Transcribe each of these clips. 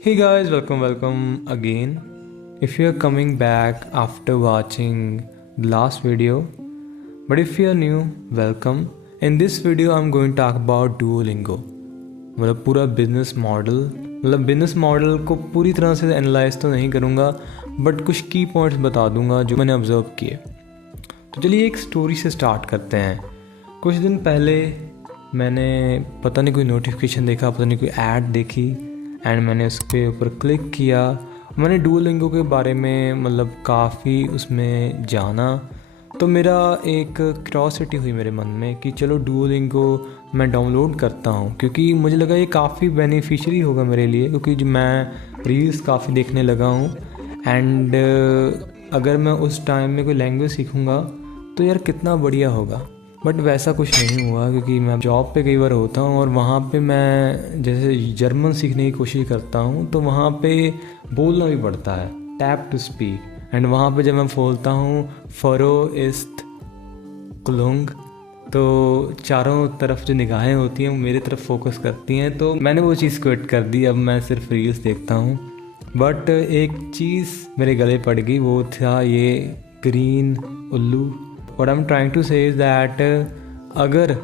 Hey guys, welcome again. If you are coming back after watching the last video, but if you are new, welcome. In this video, I'm going to talk about Duolingo. मतलब पूरा business model, मतलब business model को पूरी तरह से analyse तो नहीं करूँगा, बट कुछ की पॉइंट्स बता दूँगा जो मैंने ऑब्ज़र्व किए। तो चलिए एक स्टोरी से स्टार्ट करते हैं। कुछ दिन पहले मैंने पता नहीं कोई नोटिफिकेशन देखा, पता नहीं कोई ऐड देखी एंड मैंने उसके ऊपर क्लिक किया। मैंने डुओलिंगो के बारे में मतलब काफ़ी उसमें जाना, तो मेरा एक क्यूरोसिटी हुई मेरे मन में कि चलो डुओलिंगो मैं डाउनलोड करता हूँ, क्योंकि मुझे लगा ये काफ़ी बेनिफिशियरी होगा मेरे लिए, क्योंकि जो मैं रील्स काफ़ी देखने लगा हूँ एंड अगर मैं उस टाइम में कोई लैंग्वेज सीखूँगा तो यार कितना बढ़िया होगा। बट वैसा कुछ नहीं हुआ, क्योंकि मैं जॉब पे कई बार होता हूँ और वहाँ पे मैं जैसे जर्मन सीखने की कोशिश करता हूँ तो वहाँ पे बोलना भी पड़ता है, टैप टू स्पीक। एंड वहाँ पे जब मैं बोलता हूँ फरो इस्त कुलुंग, तो चारों तरफ जो निगाहें होती हैं वो मेरी तरफ फोकस करती हैं, तो मैंने वो चीज़ क्विट कर दी। अब मैं सिर्फ रील्स देखता हूँ। बट एक चीज़ मेरे गले पड़ गई, वो था ये ग्रीन उल्लू। What I am trying to say is that अगर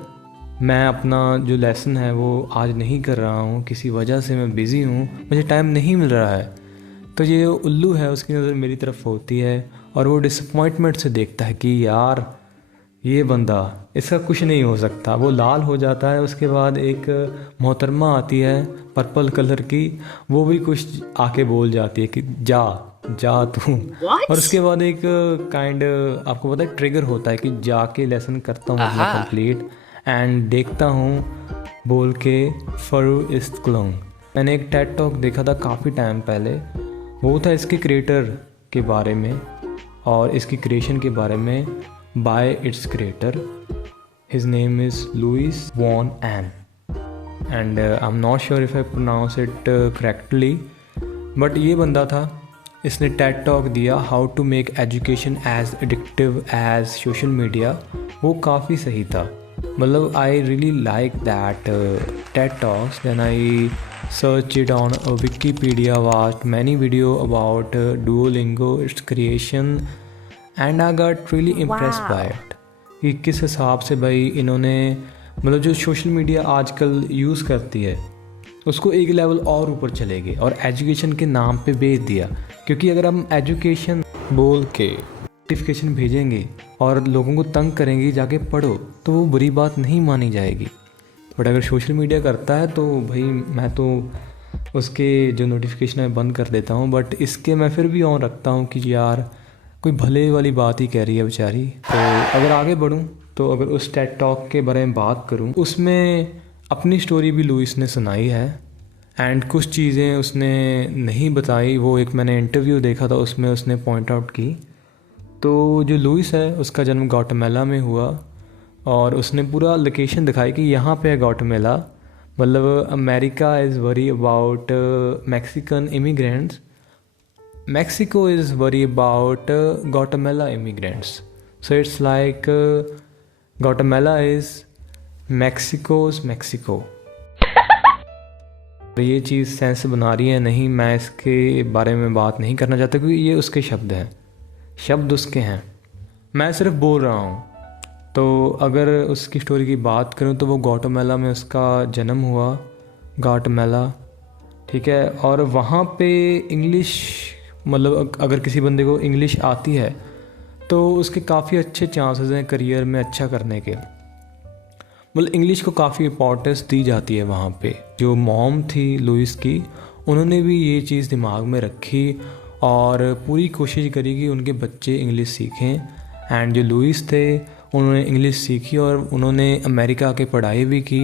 मैं अपना जो लेसन है वो आज नहीं कर रहा हूँ, किसी वजह से मैं बिज़ी हूँ, मुझे टाइम नहीं मिल रहा है, तो ये उल्लू है उसकी नज़र मेरी तरफ होती है और वो डिसअपॉइंटमेंट से देखता है कि यार ये बंदा, इसका कुछ नहीं हो सकता। वो लाल हो जाता है। उसके बाद एक मोहतरमा आती है पर्पल कलर की, वो भी कुछ आके बोल जाती है कि जा जा तू। और उसके बाद एक काइंड आपको पता है ट्रिगर होता है कि जाके लेसन करता हूँ अपना कंप्लीट एंड देखता हूँ बोल के फरू इस्त कुलंग। मैंने एक टेड टॉक देखा था काफ़ी टाइम पहले, वो था इसके क्रिएटर के बारे में और इसकी क्रिएशन के बारे में by its creator. His name is Luis von Ahn and I am not sure if I pronounce it correctly, but ये बंदा था, इसने टेड टॉक दिया how to make education as addictive as social media. वो काफ़ी सही था, मतलब I really like that TED talks. Then I search it on Wikipedia, watched many video about Duolingo, its creation, and I got really impressed by it कि किस हिसाब से भाई इन्होंने मतलब जो सोशल मीडिया आजकल यूज़ करती है उसको एक लेवल और ऊपर चले गए और एजुकेशन के नाम पे बेच दिया। क्योंकि अगर हम एजुकेशन बोल के नोटिफिकेशन भेजेंगे और लोगों को तंग करेंगे जाके पढ़ो, तो वो बुरी बात नहीं मानी जाएगी। बट अगर सोशल मीडिया करता है तो भाई मैं तो उसके जो नोटिफिकेशन है बंद कर देता हूँ, बट इसके मैं फिर भी ऑन रखता हूँ कि यार कोई भले वाली बात ही कह रही है बेचारी। तो अगर आगे बढ़ूँ तो अगर उस टेड टॉक के बारे में बात करूँ, उसमें अपनी स्टोरी भी लुइस ने सुनाई है एंड कुछ चीज़ें उसने नहीं बताई। वो एक मैंने इंटरव्यू देखा था, उसमें उसने पॉइंट आउट की। तो जो लुइस है उसका जन्म ग्वाटेमाला में हुआ और उसने पूरा लोकेशन दिखाई कि यहाँ पे है ग्वाटेमाला, मतलब America is worry about Mexican immigrants, Mexico is worry about Guatemala immigrants, so it's like Guatemala is Mexico's Mexico. ये चीज़ सेंस बना रही है नहीं, मैं इसके बारे में बात नहीं करना चाहता क्योंकि ये उसके शब्द हैं, शब्द उसके हैं, मैं सिर्फ बोल रहा हूँ। तो अगर उसकी स्टोरी की बात करूँ तो वो ग्वाटेमाला में उसका जन्म हुआ, ग्वाटेमाला, ठीक है। और वहाँ पे इंग्लिश, मतलब अगर किसी बंदे को इंग्लिश आती है तो उसके काफ़ी अच्छे चांसेस हैं करियर में अच्छा करने के, मतलब इंग्लिश को काफ़ी इम्पोर्टेंस दी जाती है वहाँ पे। जो मॉम थी लुइस की, उन्होंने भी ये चीज़ दिमाग में रखी और पूरी कोशिश करी कि उनके बच्चे इंग्लिश सीखें। एंड जो लुइस थे उन्होंने इंग्लिश सीखी और उन्होंने अमेरिका की पढ़ाई भी की।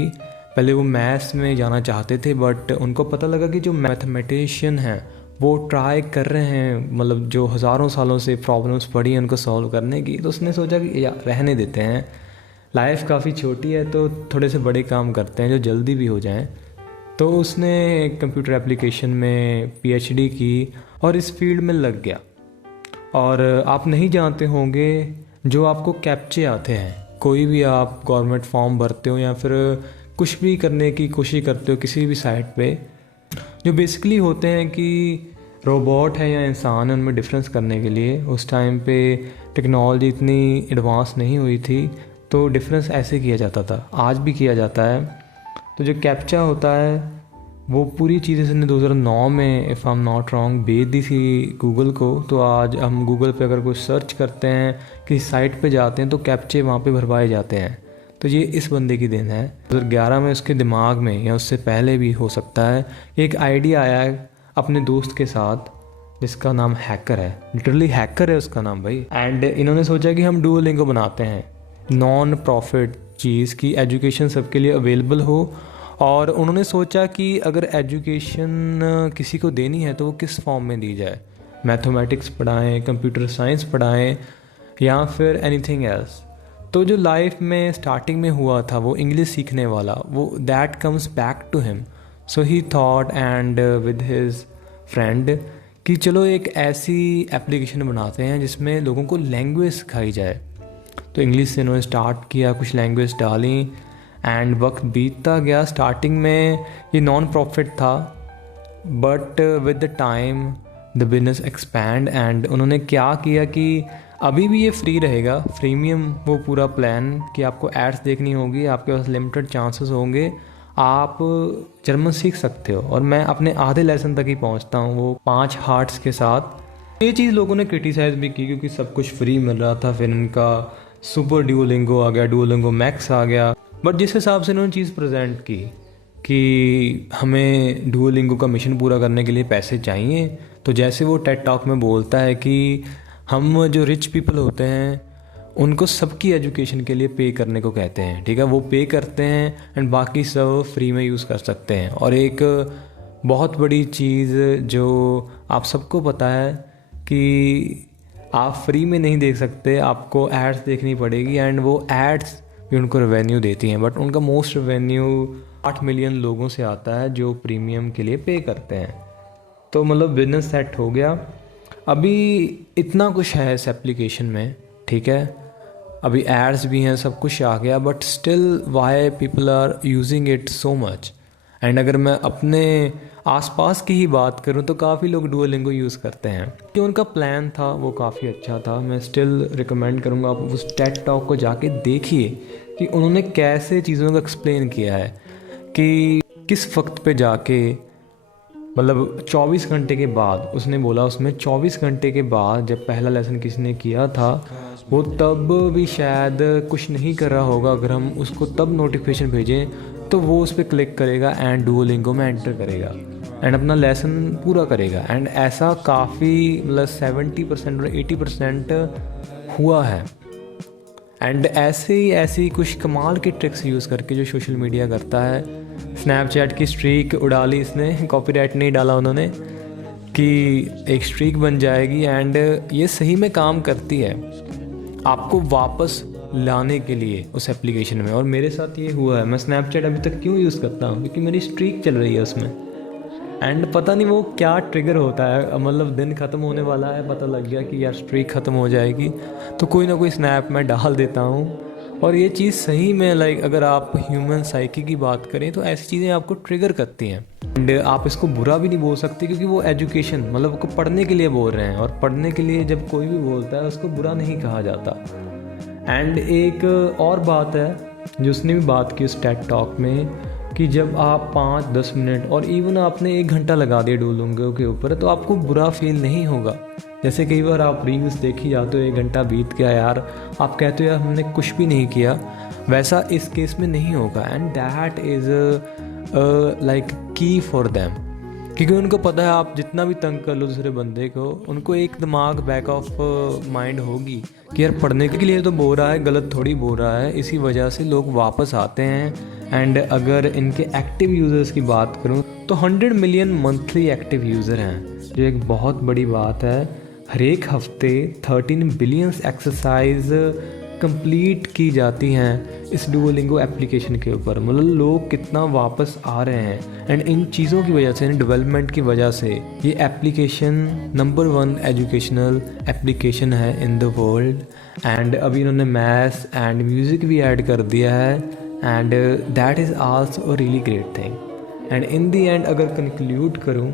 पहले वो मैथ्स में जाना चाहते थे, बट उनको पता लगा कि जो मैथमेटिशियन हैं वो ट्राई कर रहे हैं, मतलब जो हज़ारों सालों से प्रॉब्लम्स पड़ी हैं उनको सॉल्व करने की। तो उसने सोचा कि यार रहने देते हैं, लाइफ काफ़ी छोटी है तो थोड़े से बड़े काम करते हैं जो जल्दी भी हो जाएं। तो उसने कंप्यूटर एप्लीकेशन में पीएचडी की और इस फील्ड में लग गया। और आप नहीं जानते होंगे, जो आपको कैप्चे आते हैं, कोई भी आप गवर्नमेंट फॉर्म भरते हो या फिर कुछ भी करने की कोशिश करते हो किसी भी साइट पे, जो बेसिकली होते हैं कि रोबोट है या इंसान है, उनमें डिफरेंस करने के लिए उस टाइम पे टेक्नोलॉजी इतनी एडवांस नहीं हुई थी, तो डिफरेंस ऐसे किया जाता था, आज भी किया जाता है। तो जो कैप्चा होता है वो पूरी चीज़ें इसने 2009 में, if I am not wrong, भेज दी थी गूगल को। तो आज हम गूगल पे अगर कुछ सर्च करते हैं, किसी साइट पे जाते हैं, तो कैप्चे वहाँ पे भरवाए जाते हैं। तो ये इस बंदे की देन है। 2011 में उसके दिमाग में, या उससे पहले भी हो सकता है, एक आइडिया आया है अपने दोस्त के साथ जिसका नाम हैकर है, लिटरली हैकर है उसका नाम भाई। एंड इन्होंने सोचा कि हम डुओलिंगो बनाते हैं, नॉन प्रॉफिट चीज़ की एजुकेशन सबके लिए अवेलेबल हो। और उन्होंने सोचा कि अगर एजुकेशन किसी को देनी है तो वो किस फॉर्म में दी जाए, मैथमेटिक्स पढ़ाएं, कंप्यूटर साइंस पढ़ाएं, या फिर एनीथिंग एल्स। तो जो लाइफ में स्टार्टिंग में हुआ था वो इंग्लिश सीखने वाला, वो that comes back to him. So he thought and with his friend कि चलो एक ऐसी एप्लीकेशन बनाते हैं जिसमें लोगों को लैंग्वेज सिखाई जाए। तो इंग्लिश से इन्होंने स्टार्ट किया, कुछ लैंग्वेज डाली, एंड वक्त बीतता गया। स्टार्टिंग में ये नॉन प्रॉफिट था, but with the time the business expand. And उन्होंने क्या किया कि अभी भी ये फ्री रहेगा, फ्रीमियम वो पूरा प्लान, कि आपको एड्स देखनी होगी, आपके पास लिमिटेड चांसेस होंगे, आप जर्मन सीख सकते हो। और मैं अपने आधे लेसन तक ही पहुंचता हूं, वो 5 हार्ट्स के साथ। ये चीज़ लोगों ने क्रिटिसाइज़ भी की क्योंकि सब कुछ फ्री मिल रहा था। फिर इनका सुपर डुओलिंगो आ गया, डुओलिंगो मैक्स आ गया। बट जिस हिसाब से इन्होंने चीज़ प्रेजेंट की कि हमें डुओलिंगो का मिशन पूरा करने के लिए पैसे चाहिए, तो जैसे वो टेड टॉक में बोलता है कि हम जो रिच पीपल होते हैं उनको सबकी एजुकेशन के लिए पे करने को कहते हैं, ठीक है, वो पे करते हैं एंड बाकी सब फ्री में यूज़ कर सकते हैं। और एक बहुत बड़ी चीज़ जो आप सबको पता है कि आप फ्री में नहीं देख सकते, आपको एड्स देखनी पड़ेगी, एंड वो एड्स भी उनको रेवेन्यू देती हैं। बट उनका मोस्ट रेवेन्यू 8 मिलियन लोगों से आता है जो प्रीमियम के लिए पे करते हैं। तो मतलब बिजनेस सेट हो गया। अभी इतना कुछ है इस एप्लीकेशन में, ठीक है, अभी एड्स भी हैं, सब कुछ आ गया, but still why people are using it so much. And अगर मैं अपने आसपास की ही बात करूं तो काफ़ी लोग डुओलिंगो यूज़ करते हैं। जो उनका प्लान था वो काफ़ी अच्छा था, मैं स्टिल रिकमेंड करूंगा आप उस टेड टॉक को जाके देखिए कि उन्होंने कैसे चीज़ों को एक्सप्लेन किया है कि किस वक्त पे जाके, मतलब 24 घंटे के बाद, उसने बोला उसमें 24 घंटे के बाद जब पहला लेसन किसी ने किया था वो तब भी शायद कुछ नहीं कर रहा होगा, अगर हम उसको तब नोटिफिकेशन भेजें तो वो उस पर क्लिक करेगा एंड डुओलिंगो में एंटर करेगा एंड अपना लेसन पूरा करेगा। एंड ऐसा काफ़ी मतलब 70% और 80% हुआ है। एंड ऐसी कुछ कमाल की ट्रिक्स यूज़ करके जो सोशल मीडिया करता है, स्नैपचैट की स्ट्रीक उड़ा ली इसने, कॉपीराइट नहीं डाला उन्होंने, कि एक स्ट्रीक बन जाएगी। एंड ये सही में काम करती है आपको वापस लाने के लिए उस एप्लीकेशन में। और मेरे साथ ये हुआ है, मैं स्नैपचैट अभी तक क्यों यूज़ करता हूँ, क्योंकि मेरी स्ट्रीक चल रही है उसमें। एंड पता नहीं वो क्या ट्रिगर होता है, मतलब दिन ख़त्म होने वाला है, पता लग गया कि यार स्ट्रीक ख़त्म हो जाएगी, तो कोई ना कोई स्नैप मैं डाल देता हूँ। और ये चीज़ सही में लाइक अगर आप ह्यूमन साइकी की बात करें तो ऐसी चीज़ें आपको ट्रिगर करती हैं। एंड आप इसको बुरा भी नहीं बोल सकते क्योंकि वो एजुकेशन, मतलब उसको पढ़ने के लिए बोल रहे हैं, और पढ़ने के लिए जब कोई भी बोलता है उसको बुरा नहीं कहा जाता। एंड एक और बात है जो उसने भी बात की उस टेड टॉक में, कि जब आप 5-10 मिनट और इवन आपने 1 घंटा लगा दिया डुओलिंगो के ऊपर तो आपको बुरा फील नहीं होगा। जैसे कई बार आप रील्स देखी जाते हो, 1 घंटा बीत गया यार, आप कहते हो यार हमने कुछ भी नहीं किया, वैसा इस केस में नहीं होगा। एंड दैट इज़ लाइक की फॉर देम, क्योंकि उनको पता है आप जितना भी तंग कर लो दूसरे बंदे को, उनको एक दिमाग बैक ऑफ माइंड होगी कि यार पढ़ने के लिए तो बोल रहा है, गलत थोड़ी बोल रहा है। इसी वजह से लोग वापस आते हैं। एंड अगर इनके एक्टिव यूज़र्स की बात करूं तो 100 मिलियन मंथली एक्टिव यूज़र हैं, जो एक बहुत बड़ी बात है। हर एक हफ्ते 13 बिलियंस एक्सरसाइज कंप्लीट की जाती हैं इस डुओलिंगो एप्लीकेशन के ऊपर। मतलब लोग कितना वापस आ रहे हैं। एंड इन चीज़ों की वजह से, इन डेवलपमेंट की वजह से ये एप्लीकेशन नंबर 1 एजुकेशनल एप्लीकेशन है इन द वर्ल्ड। एंड अभी इन्होंने मैथ्स एंड म्यूज़िक भी ऐड कर दिया है, and that is also a really great thing. And in the and अगर कंक्लूड करूँ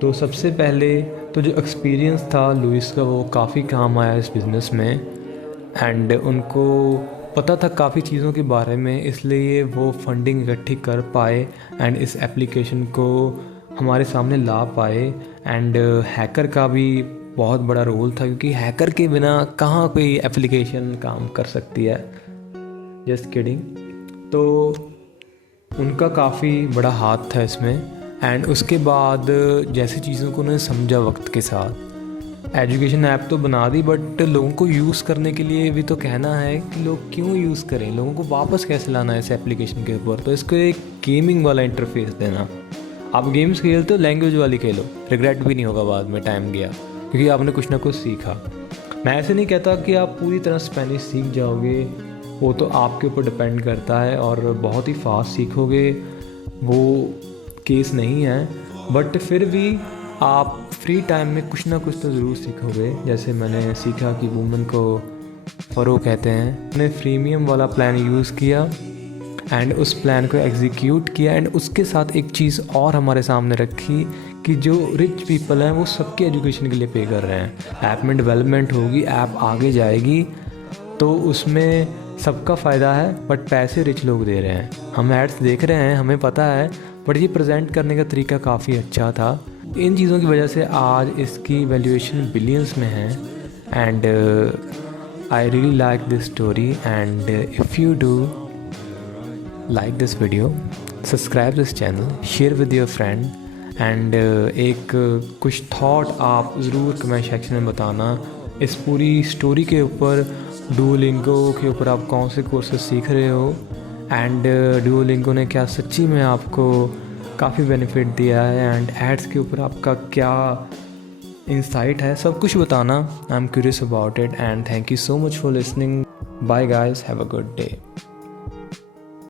तो सबसे पहले तो जो एक्सपीरियंस था लुइस का वो काफ़ी काम आया इस बिज़नेस में। एंड उनको पता था काफ़ी चीज़ों के बारे में, इसलिए वो फंडिंग इकट्ठी कर पाए एंड इस एप्लीकेशन को हमारे सामने ला पाए। एंड हैकर का भी बहुत बड़ा रोल था, क्योंकि हैकर के बिना कहाँ कोई एप्लीकेशन काम कर सकती है। Just kidding. तो उनका काफ़ी बड़ा हाथ था इसमें। एंड उसके बाद जैसे चीज़ों को उन्होंने समझा वक्त के साथ, एजुकेशन ऐप तो बना दी, बट लोगों को यूज़ करने के लिए भी तो कहना है कि लोग क्यों यूज़ करें, लोगों को वापस कैसे लाना है इस एप्लीकेशन के ऊपर। तो इसको एक गेमिंग वाला इंटरफेस देना। आप गेम्स खेलते हो, लैंग्वेज वाली खेलो, रिग्रेट भी नहीं होगा बाद में टाइम गया, क्योंकि आपने कुछ ना कुछ सीखा। मैं ऐसे नहीं कहता कि आप पूरी तरह स्पेनिश सीख जाओगे, वो तो आपके ऊपर डिपेंड करता है, और बहुत ही फास्ट सीखोगे वो केस नहीं है। बट फिर भी आप फ्री टाइम में कुछ ना कुछ तो ज़रूर सीखोगे। जैसे मैंने सीखा कि वुमेन को फ़रो कहते हैं। मैंने फ्रीमियम वाला प्लान यूज़ किया एंड उस प्लान को एग्जीक्यूट किया। एंड उसके साथ एक चीज़ और हमारे सामने रखी कि जो रिच पीपल हैं वो सबके एजुकेशन के लिए पे कर रहे हैं। ऐप में डेवलपमेंट होगी, ऐप आगे जाएगी, तो उसमें सबका फ़ायदा है, बट पैसे रिच लोग दे रहे हैं। हम एड्स देख रहे हैं, हमें पता है, बट ये प्रेजेंट करने का तरीका काफ़ी अच्छा था। इन चीज़ों की वजह से आज इसकी वैल्यूएशन बिलियंस में है। And I really like this story. And if you do like this video, subscribe this channel, share with your friend. And एक कुछ थॉट आप ज़रूर कमेंट सेक्शन में बताना इस पूरी स्टोरी के ऊपर। डुओलिंगो के ऊपर आप कौन से कोर्सेज सीख रहे हो, एंड डुओलिंगो ने क्या सच्ची में आपको काफ़ी बेनिफिट दिया है, एंड एड्स के ऊपर आपका क्या इंसाइट है, सब कुछ बताना। I am curious about it. And thank you so much for listening. Bye guys, have a good day.